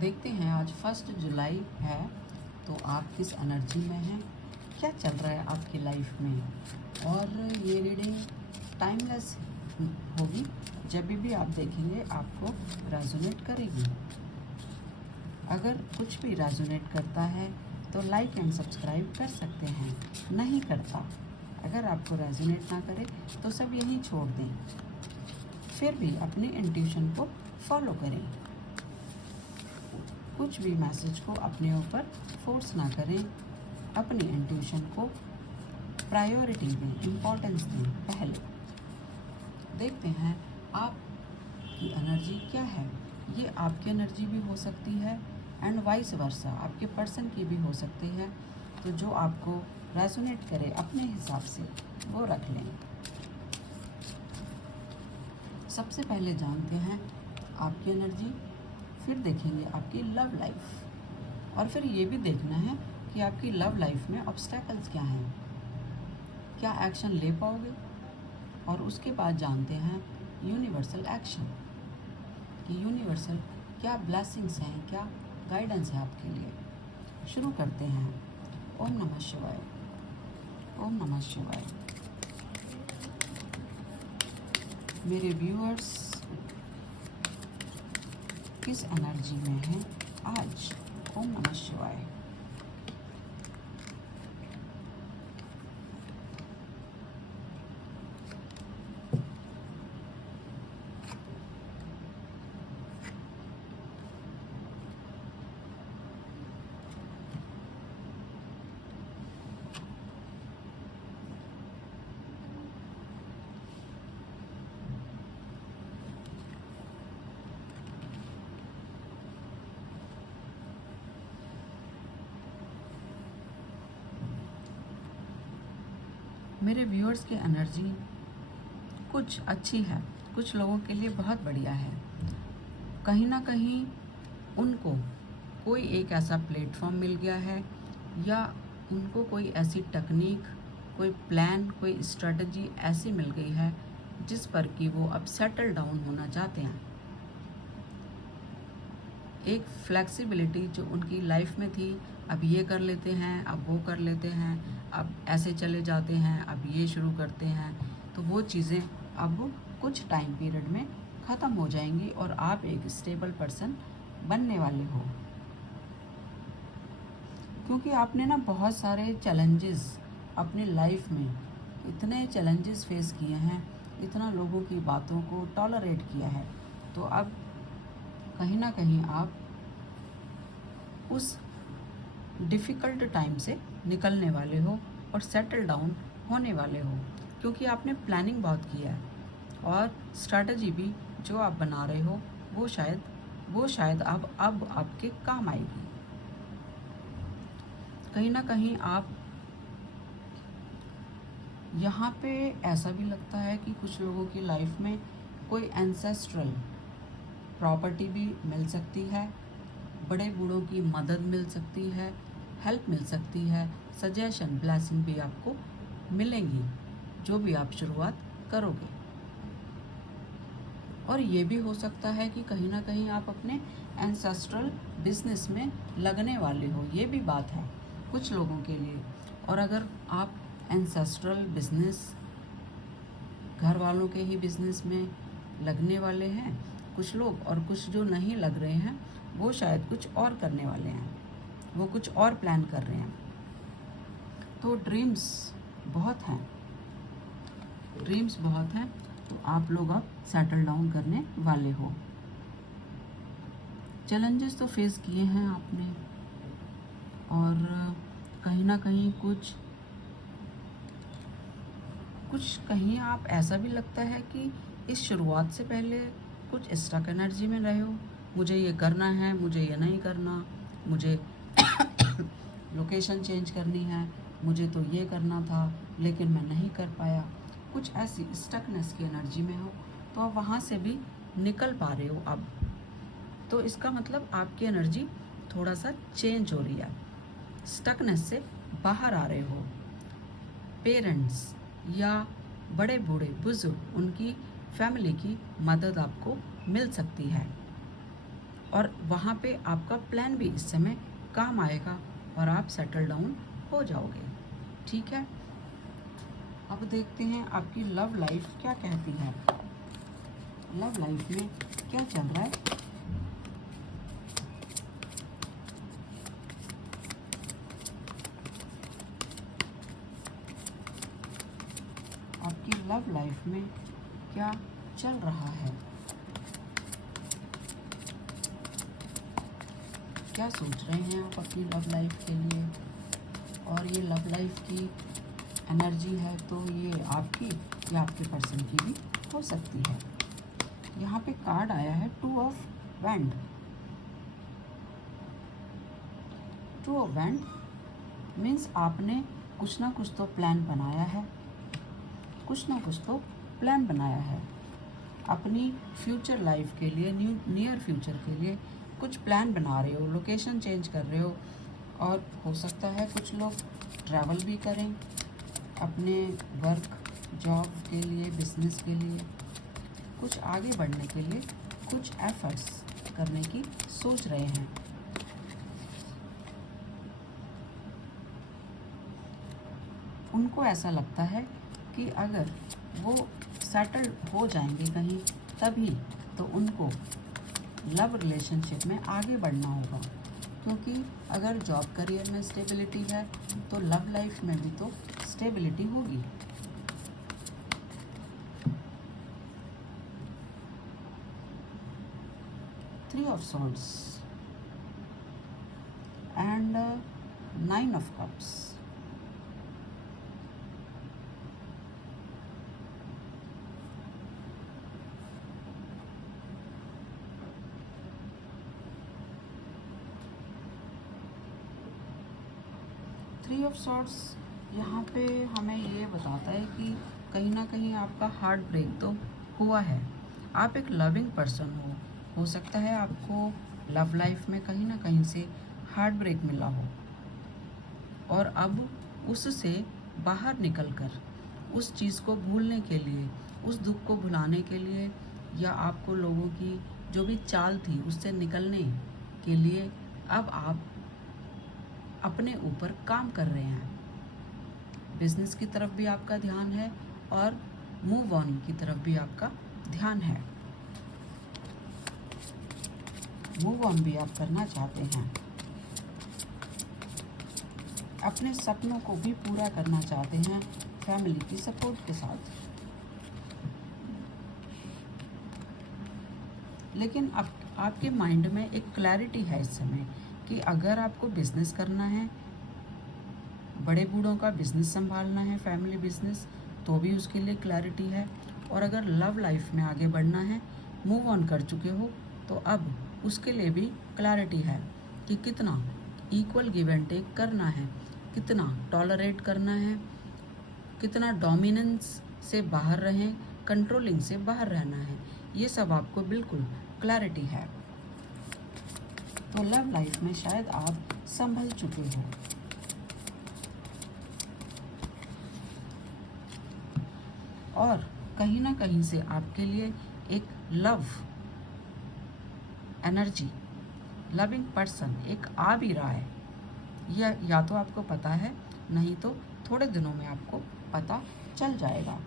देखते हैं आज 1 जुलाई है, तो आप किस एनर्जी में हैं, क्या चल रहा है आपकी लाइफ में। और ये रीडिंग टाइमलेस होगी, जब भी आप देखेंगे आपको रेजोनेट करेगी। अगर कुछ भी रेजोनेट करता है तो लाइक एंड सब्सक्राइब कर सकते हैं, नहीं करता अगर आपको रेजोनेट ना करे तो सब यहीं छोड़ दें। फिर भी अपनी इंट्यूशन को फॉलो करें, कुछ भी मैसेज को अपने ऊपर फोर्स ना करें, अपनी इंट्यूशन को प्रायोरिटी दें, इम्पोर्टेंस दें पहले। देखते हैं आपकी एनर्जी क्या है। ये आपकी एनर्जी भी हो सकती है एंड वाइस वर्सा, आपके पर्सन की भी हो सकती है। तो जो आपको रेजोनेट करे अपने हिसाब से वो रख लें। सबसे पहले जानते हैं आपकी एनर्जी, फिर देखेंगे आपकी लव लाइफ, और फिर ये भी देखना है कि आपकी लव लाइफ में ऑब्स्टेकल्स क्या हैं, क्या एक्शन ले पाओगे। और उसके बाद जानते हैं यूनिवर्सल एक्शन, कि यूनिवर्सल क्या ब्लेसिंग्स हैं, क्या गाइडेंस है आपके लिए। शुरू करते हैं। ओम नमः शिवाय, ओम नमः शिवाय। मेरे व्यूअर्स किस एनर्जी में हैं आज। ओम नमः शिवाय। मेरे व्यूअर्स की एनर्जी कुछ अच्छी है, कुछ लोगों के लिए बहुत बढ़िया है। कहीं ना कहीं उनको कोई एक ऐसा प्लेटफॉर्म मिल गया है, या उनको कोई ऐसी टेक्निक, कोई प्लान, कोई स्ट्रेटजी ऐसी मिल गई है जिस पर कि वो अब सेटल डाउन होना चाहते हैं। एक फ्लेक्सिबिलिटी जो उनकी लाइफ में थी, अब ये कर लेते हैं, अब वो कर लेते हैं, अब ऐसे चले जाते हैं, अब ये शुरू करते हैं, तो वो चीज़ें अब कुछ टाइम पीरियड में ख़त्म हो जाएंगी और आप एक स्टेबल पर्सन बनने वाले हो। क्योंकि आपने ना बहुत सारे चैलेंजेस अपनी लाइफ में, इतने चैलेंजेस फेस किए हैं, इतना लोगों की बातों को टॉलरेट किया है, तो अब कहीं ना कहीं आप उस डिफ़िकल्ट टाइम से निकलने वाले हो और सेटल डाउन होने वाले हो। क्योंकि आपने प्लानिंग बहुत किया है, और स्ट्रैटेजी भी जो आप बना रहे हो वो शायद अब आपके काम आएगी। कहीं ना कहीं आप यहाँ पे ऐसा भी लगता है कि कुछ लोगों की लाइफ में कोई एंसेस्ट्रल प्रॉपर्टी भी मिल सकती है, बड़े बूढ़ों की मदद मिल सकती है, हेल्प मिल सकती है, सजेशन, ब्लेसिंग भी आपको मिलेंगी जो भी आप शुरुआत करोगे। और ये भी हो सकता है कि कहीं ना कहीं आप अपने एंसेस्ट्रल बिजनेस में लगने वाले हो, ये भी बात है कुछ लोगों के लिए। और अगर आप एंसेस्ट्रल बिजनेस, घर वालों के ही बिजनेस में लगने वाले हैं कुछ लोग, और कुछ जो नहीं लग रहे हैं वो शायद कुछ और करने वाले हैं, वो कुछ और प्लान कर रहे हैं। तो ड्रीम्स बहुत हैं, तो आप लोग अब सेटल डाउन करने वाले हो। चैलेंजेस तो फेस किए हैं आपने, और कहीं ना कहीं कुछ कहीं आप ऐसा भी लगता है कि इस शुरुआत से पहले कुछ स्टक एनर्जी में रहे हो, मुझे ये करना है, मुझे ये नहीं करना, मुझे लोकेशन चेंज करनी है, मुझे तो ये करना था लेकिन मैं नहीं कर पाया। कुछ ऐसी स्टकनेस की एनर्जी में हो, तो आप वहाँ से भी निकल पा रहे हो अब। तो इसका मतलब आपकी एनर्जी थोड़ा सा चेंज हो रही है, स्टकनेस से बाहर आ रहे हो। पेरेंट्स या बड़े बूढ़े बुजुर्ग, उनकी फैमिली की मदद आपको मिल सकती है। और वहाँ पे आपका प्लान भी इस समय काम आएगा और आप सेटल डाउन हो जाओगे। ठीक है, अब देखते हैं आपकी लव लाइफ क्या कहती है। लव लाइफ में क्या चल रहा है। आपकी लव लाइफ में क्या चल रहा है, क्या सोच रहे हैं आप अपनी लव लाइफ के लिए। और ये लव लाइफ की एनर्जी है तो ये आपकी या आपके पर्सन की भी हो सकती है। यहाँ पे कार्ड आया है 2 of wand. 2 of wand means आपने कुछ ना कुछ तो प्लान बनाया है, कुछ ना कुछ तो प्लान बनाया है अपनी फ्यूचर लाइफ के लिए, नियर फ्यूचर के लिए कुछ प्लान बना रहे हो, लोकेशन चेंज कर रहे हो। और हो सकता है कुछ लोग ट्रैवल भी करें अपने वर्क जॉब के लिए, बिजनेस के लिए, कुछ आगे बढ़ने के लिए कुछ एफर्ट्स करने की सोच रहे हैं। उनको ऐसा लगता है कि अगर वो सेटल हो जाएंगे कहीं तभी तो उनको लव रिलेशनशिप में आगे बढ़ना होगा, क्योंकि अगर जॉब करियर में स्टेबिलिटी है तो लव लाइफ में भी तो स्टेबिलिटी होगी। Three of swords and 9 of cups. Three of swords यहाँ पे हमें ये बताता है कि कहीं ना कहीं आपका हार्ट ब्रेक तो हुआ है। आप एक लविंग पर्सन हो सकता है आपको लव लाइफ में कहीं ना कहीं से हार्ट ब्रेक मिला हो और अब उससे बाहर निकलकर उस चीज़ को भूलने के लिए, उस दुख को भुलाने के लिए, या आपको लोगों की जो भी चाल थी उससे निकलने के लिए अब आप अपने ऊपर काम कर रहे हैं। बिजनेस की तरफ भी आपका ध्यान है और मूव ऑन की तरफ भी आपका ध्यान है। मूव ऑन भी आप करना चाहते हैं, अपने सपनों को भी पूरा करना चाहते हैं फैमिली की सपोर्ट के साथ। लेकिन अब आपके माइंड में एक क्लैरिटी है इस समय कि अगर आपको बिजनेस करना है, बड़े बूढ़ों का बिजनेस संभालना है, फैमिली बिजनेस, तो भी उसके लिए क्लैरिटी है। और अगर लव लाइफ में आगे बढ़ना है, मूव ऑन कर चुके हो, तो अब उसके लिए भी क्लैरिटी है कि कितना इक्वल गिव एंड टेक करना है, कितना टॉलरेट करना है, कितना डोमिनेंस से बाहर रहें, कंट्रोलिंग से बाहर रहना है। ये सब आपको बिल्कुल क्लैरिटी है। तो लव लाइफ में शायद आप संभल चुके हो। और कहीं ना कहीं से आपके लिए एक लव एनर्जी, लविंग पर्सन एक आ भी रहा है। या तो आपको पता है, नहीं तो थोड़े दिनों में आपको पता चल जाएगा।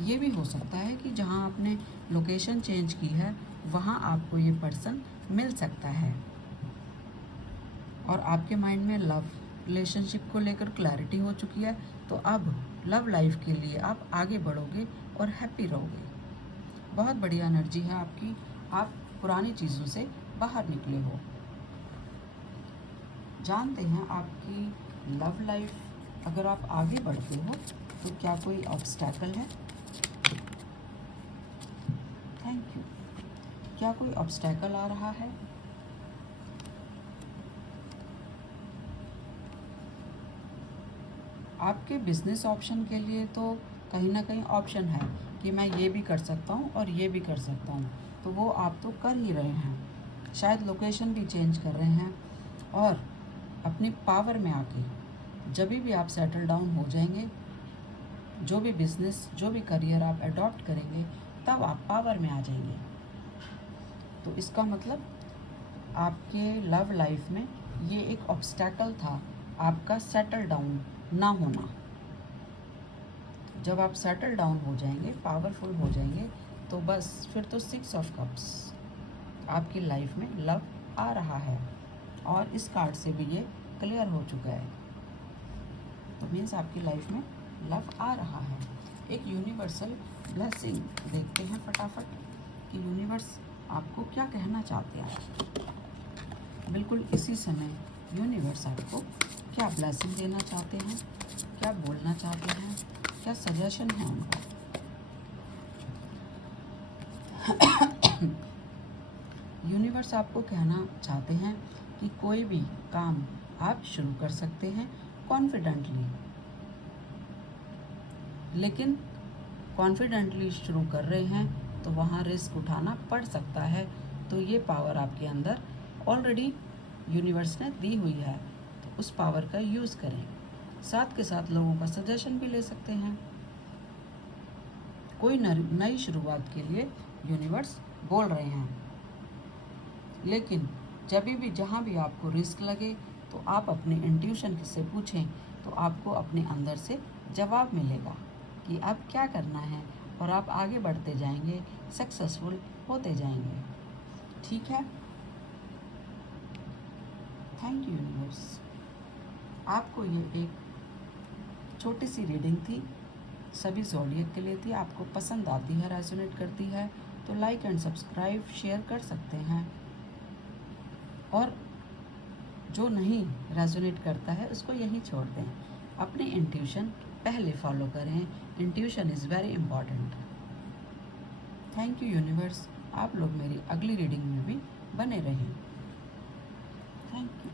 ये भी हो सकता है कि जहाँ आपने लोकेशन चेंज की है वहाँ आपको ये पर्सन मिल सकता है और आपके माइंड में लव रिलेशनशिप को लेकर क्लैरिटी हो चुकी है। तो अब लव लाइफ के लिए आप आगे बढ़ोगे और हैप्पी रहोगे। बहुत बढ़िया एनर्जी है आपकी, आप पुरानी चीज़ों से बाहर निकले हो। जानते हैं आपकी लव लाइफ अगर आप आगे बढ़ते हो तो क्या कोई ऑब्स्टैकल है। Thank you. क्या कोई ऑब्स्टैकल आ रहा है। आपके बिजनेस ऑप्शन के लिए तो कहीं ना कहीं ऑप्शन है कि मैं ये भी कर सकता हूँ और ये भी कर सकता हूँ, तो वो आप तो कर ही रहे हैं। शायद लोकेशन भी चेंज कर रहे हैं और अपनी पावर में आके जब भी आप सेटल डाउन हो जाएंगे, जो भी बिजनेस, जो भी करियर आप अडॉप्ट करेंगे, तब आप पावर में आ जाएंगे। तो इसका मतलब आपके लव लाइफ में ये एक ऑब्स्टैकल था, आपका सेटल डाउन ना होना। जब आप सेटल डाउन हो जाएंगे, पावरफुल हो जाएंगे, तो बस फिर तो 6 ऑफ कप्स आपकी लाइफ में लव आ रहा है। और इस कार्ड से भी ये क्लियर हो चुका है, तो मीन्स आपकी लाइफ में लव आ रहा है। एक यूनिवर्सल ब्लेसिंग देखते हैं फटाफट कि यूनिवर्स आपको क्या कहना चाहते हैं। बिल्कुल इसी समय यूनिवर्स आपको क्या ब्लेसिंग देना चाहते हैं, क्या बोलना चाहते हैं, क्या सजेशन है उनका। यूनिवर्स आपको कहना चाहते हैं कि कोई भी काम आप शुरू कर सकते हैं कॉन्फिडेंटली, लेकिन कॉन्फिडेंटली शुरू कर रहे हैं तो वहाँ रिस्क उठाना पड़ सकता है। तो ये पावर आपके अंदर ऑलरेडी यूनिवर्स ने दी हुई है, तो उस पावर का यूज़ करें। साथ के साथ लोगों का सजेशन भी ले सकते हैं। कोई नई शुरुआत के लिए यूनिवर्स बोल रहे हैं, लेकिन जब भी जहाँ भी आपको रिस्क लगे तो आप अपने इंट्यूशन से पूछें, तो आपको अपने अंदर से जवाब मिलेगा कि अब क्या करना है, और आप आगे बढ़ते जाएंगे, सक्सेसफुल होते जाएंगे। ठीक है, थैंक यू यूनिवर्स। आपको ये एक छोटी सी रीडिंग थी, सभी ज़ोडिएक के लिए थी। आपको पसंद आती है, रेजोनेट करती है, तो लाइक एंड सब्सक्राइब शेयर कर सकते हैं। और जो नहीं रेजोनेट करता है उसको यहीं छोड़ दें। अपने इंट्यूशन पहले फॉलो करें, intuition is very important. Thank you universe, आप लोग मेरी अगली रीडिंग में भी बने रहें। Thank you.